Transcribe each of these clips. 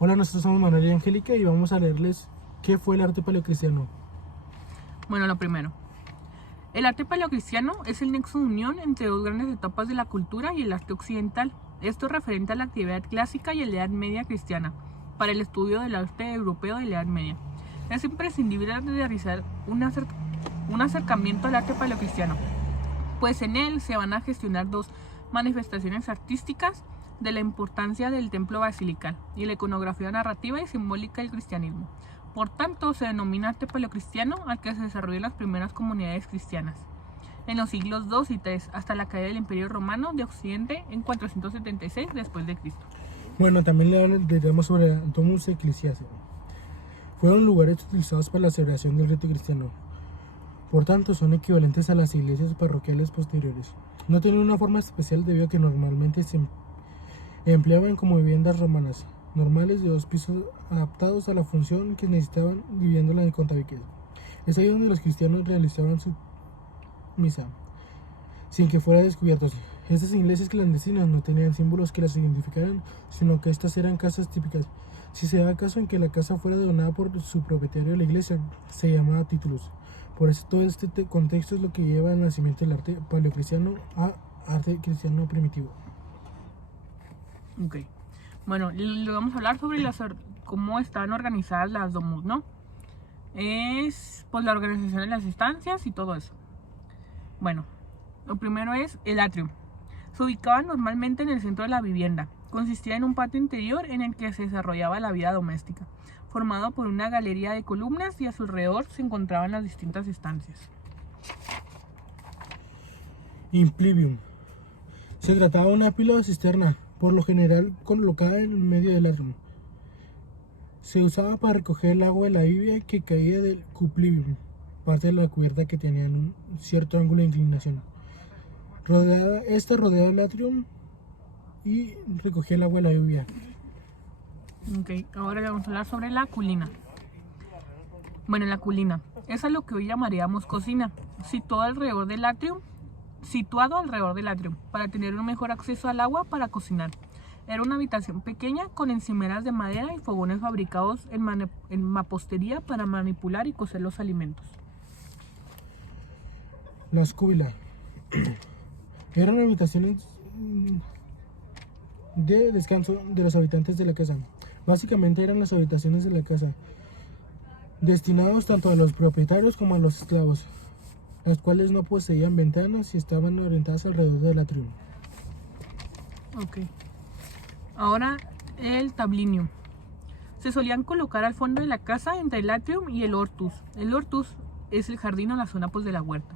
Hola, nosotros somos Manuel y Angélica y vamos a leerles qué fue el arte paleocristiano. Bueno, lo primero. El arte paleocristiano es el nexo de unión entre dos grandes etapas de la cultura y el arte occidental. Esto es referente a la actividad clásica y a la Edad Media cristiana, para el estudio del arte europeo de la Edad Media. Es imprescindible realizar un acercamiento al arte paleocristiano, pues en él se van a gestionar dos manifestaciones artísticas de la importancia del templo basilical y la iconografía narrativa y simbólica del cristianismo. Por tanto, se denomina arte paleocristiano al que se desarrollan las primeras comunidades cristianas en los siglos 2 y 3 hasta la caída del Imperio Romano de Occidente en 476 después de Cristo. Bueno, también le diremos sobre Domus Ecclesiae. Fueron lugares utilizados para la celebración del rito cristiano. Por tanto, son equivalentes a las iglesias parroquiales posteriores. No tenían una forma especial debido a que normalmente se empleaban como viviendas romanas, normales de 2 pisos adaptados a la función que necesitaban viviéndola con tabiques. Es ahí donde los cristianos realizaban su misa, sin que fuera descubiertos. Estas iglesias clandestinas no tenían símbolos que las identificaran, sino que estas eran casas típicas. Si se daba caso en que la casa fuera donada por su propietario de la iglesia, se llamaba títulos. Por eso todo este contexto es lo que lleva al nacimiento del arte paleocristiano a arte cristiano primitivo. Ok. Bueno, le vamos a hablar sobre cómo están organizadas las domus, ¿no? Es pues la organización de las estancias y todo eso. Bueno, lo primero es el atrio. Se ubicaba normalmente en el centro de la vivienda. Consistía en un patio interior en el que se desarrollaba la vida doméstica, formado por una galería de columnas y a su alrededor se encontraban las distintas estancias. Implivium. Se trataba de una pila o cisterna, por lo general colocada en medio del atrio. Se usaba para recoger el agua de la lluvia que caía del cuplivium, parte de la cubierta que tenía un cierto ángulo de inclinación. Rodeaba el atrium y recogía el agua de la lluvia. Ok, ahora le vamos a hablar sobre la culina. Bueno, la culina es a lo que hoy llamaríamos cocina, situado alrededor del atrium, para tener un mejor acceso al agua para cocinar. Era una habitación pequeña con encimeras de madera y fogones fabricados en mampostería para manipular y cocer los alimentos. Las cúbilas eran habitaciones de descanso de los habitantes de la casa. Básicamente eran las habitaciones de la casa, destinados tanto a los propietarios como a los esclavos, las cuales no poseían ventanas y estaban orientadas alrededor del atrio. Ok. Ahora el tablinium. Se solían colocar al fondo de la casa entre el atrium y el hortus. El hortus es el jardín o la zona pues de la huerta.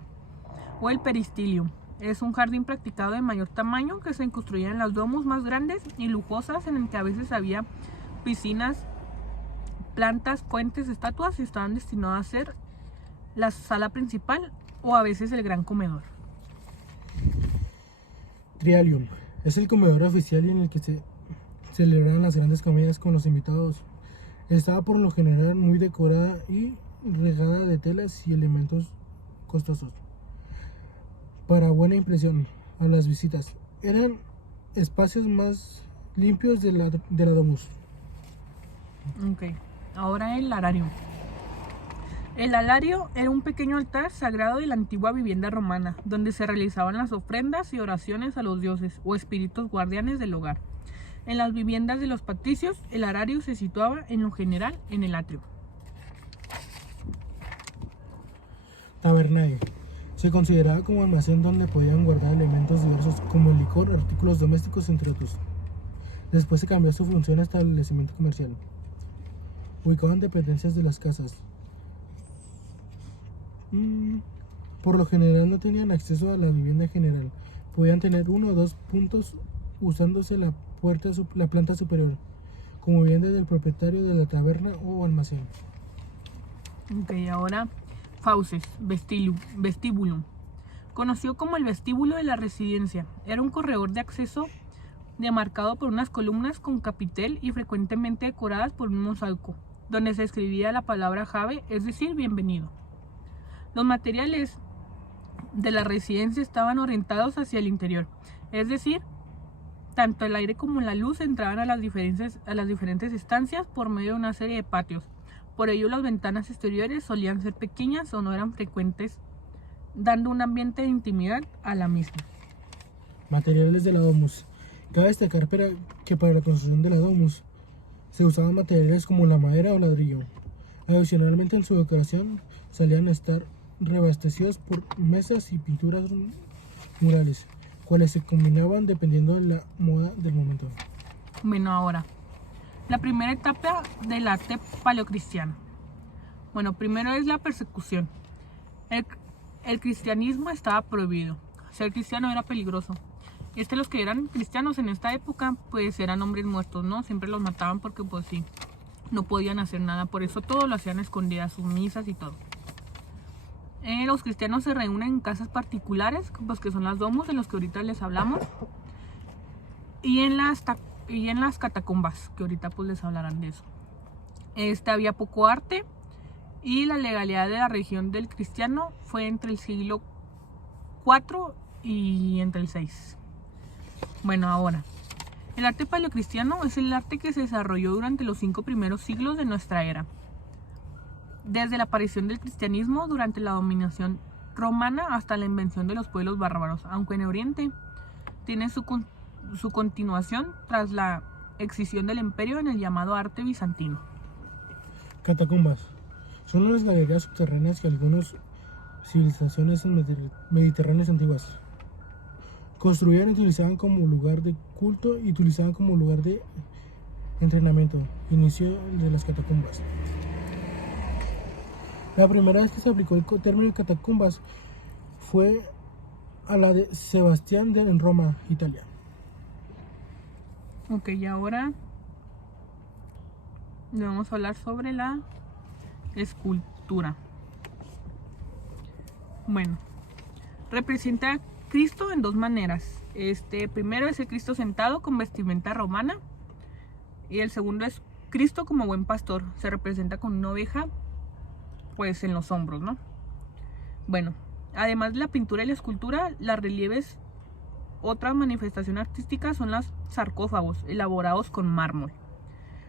O el peristilium. Es un jardín practicado de mayor tamaño que se construía en las domus más grandes y lujosas en el que a veces había piscinas, plantas, fuentes, estatuas y estaban destinados a ser la sala principal o a veces el gran comedor. Trialium es el comedor oficial en el que se celebraban las grandes comidas con los invitados. Estaba por lo general muy decorada y regada de telas y elementos costosos para buena impresión a las visitas. Eran espacios más limpios de la domus. Ok, ahora el alarium. El alario era un pequeño altar sagrado de la antigua vivienda romana, donde se realizaban las ofrendas y oraciones a los dioses o espíritus guardianes del hogar. En las viviendas de los patricios, el alario se situaba en lo general en el atrio. Tabernae se consideraba como almacén donde podían guardar elementos diversos como el licor, artículos domésticos, entre otros. Después se cambió su función a establecimiento comercial. Ubicaban dependencias de las casas. Por lo general no tenían acceso a la vivienda general. Podían tener 1 o 2 puntos usándose la planta superior como vivienda del propietario de la taberna o almacén. Ok, ahora fauces, vestíbulum. Conocido como el vestíbulo de la residencia, era un corredor de acceso demarcado por unas columnas con capitel y frecuentemente decoradas por un mosaico, donde se escribía la palabra jave, es decir, bienvenido. Los materiales de la residencia estaban orientados hacia el interior, es decir, Tanto el aire como la luz entraban a las diferentes estancias por medio de una serie de patios. Por ello las ventanas exteriores solían ser pequeñas o no eran frecuentes, dando un ambiente de intimidad a la misma. Materiales de la domus. Cabe destacar que para la construcción de la domus se usaban materiales como la madera o ladrillo. Adicionalmente, en su decoración solían estar reabastecidos por mesas y pinturas murales, cuales se combinaban dependiendo de la moda del momento. Bueno, ahora, la primera etapa del arte paleocristiano. Bueno, primero es la persecución. El cristianismo estaba prohibido. Ser cristiano era peligroso. Los que eran cristianos en esta época, pues eran hombres muertos, ¿no? Siempre los mataban porque, pues sí, no podían hacer nada. Por eso todo lo hacían escondidas, sus misas y todo. Los cristianos se reúnen en casas particulares, pues que son las domus, de los que ahorita les hablamos. Y en las catacumbas, que ahorita pues les hablarán de eso. Había poco arte y la legalidad de la religión del cristiano fue entre el siglo IV y entre el VI. Bueno, ahora, el arte paleocristiano es el arte que se desarrolló durante los 5 primeros siglos de nuestra era. Desde la aparición del cristianismo durante la dominación romana hasta la invención de los pueblos bárbaros, aunque en Oriente tiene su continuación tras la escisión del imperio en el llamado arte bizantino. Catacumbas. Son unas galerías subterráneas que algunas civilizaciones mediterráneas antiguas construían y utilizaban como lugar de culto y utilizaban como lugar de entrenamiento. Inicio de las catacumbas. La primera vez que se aplicó el término de catacumbas fue a la de Sebastián en Roma, Italia. Ok, y ahora vamos a hablar sobre la escultura. Bueno, representa a Cristo en 2 maneras. Primero es el Cristo sentado con vestimenta romana y el segundo es Cristo como buen pastor. Se representa con una oveja pues en los hombros, ¿no? Bueno, además de la pintura y la escultura, las relieves, otra manifestación artística son los sarcófagos elaborados con mármol.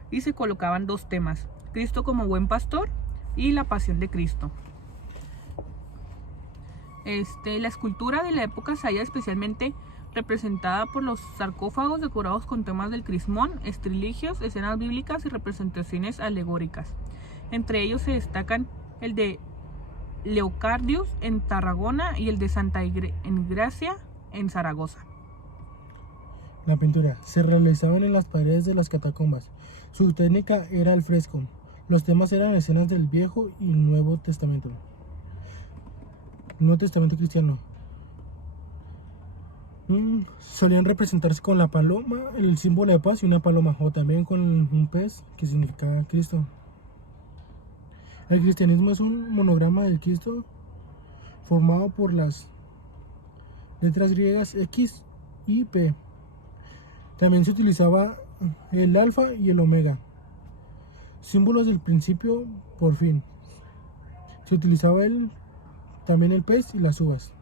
Y se colocaban 2 temas: Cristo como buen pastor y la pasión de Cristo. La escultura de la época se halla especialmente representada por los sarcófagos decorados con temas del crismón, estriligios, escenas bíblicas y representaciones alegóricas. Entre ellos se destacan el de Leocardius en Tarragona y el de Santa Engracia en Zaragoza. La pintura se realizaba en las paredes de las catacumbas. Su técnica era el fresco. Los temas eran escenas del Viejo y Nuevo Testamento. Nuevo Testamento cristiano. Solían representarse con la paloma, el símbolo de paz, y una paloma, o también con un pez que significa Cristo. El cristianismo es un monograma del Cristo formado por las letras griegas X y P. También se utilizaba el alfa y el omega, símbolos del principio por fin. Se utilizaba también el pez y las uvas.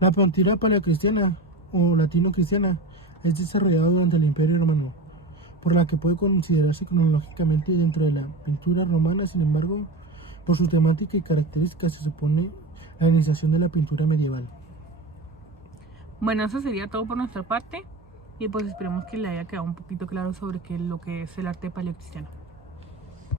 La pintura paleocristiana o latino-cristiana es desarrollada durante el Imperio Romano, por la que puede considerarse cronológicamente dentro de la pintura romana. Sin embargo, por su temática y características se supone la iniciación de la pintura medieval. Bueno, eso sería todo por nuestra parte y pues esperemos que le haya quedado un poquito claro sobre lo que es el arte paleocristiano.